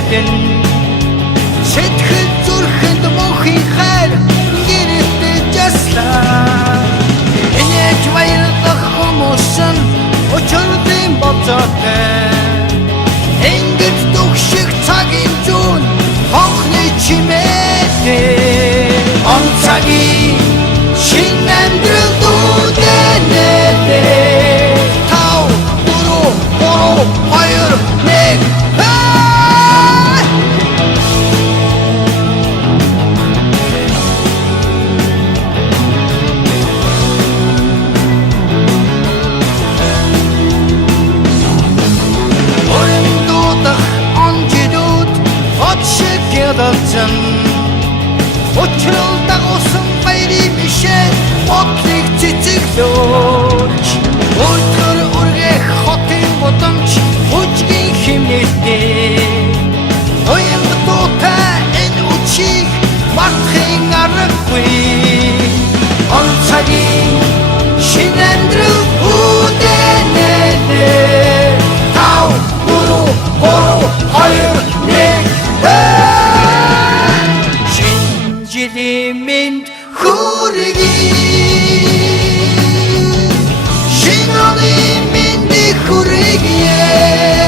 мэдэн сэтгэл зүрхэнд мөнхийн хайр гэрэлтэй жаслаа энэж баярлах хүмүүс нь өчигдрийн боцоотой ингэж дөгших цагийн зүүн хонхны чимээтэй он цагийн шинэ амьдрал дүүдэнэтэй тав дөрөв гурав хоёр нэг Дан Учрал дагуулсан баярын бишээ бодлыг цэцэглөөч Өдөр үргэх хотын гудамж хүчгийн химнэлтэй Уянг дуутай энэ үчиг мартахын аргагүй Он цагийн шинэ амьдрал үүдэнэтэй Тав, дөрөв, гурав, хоёр, нэг Жилимэнд хүргэе Шиноны мэндийг хүргэе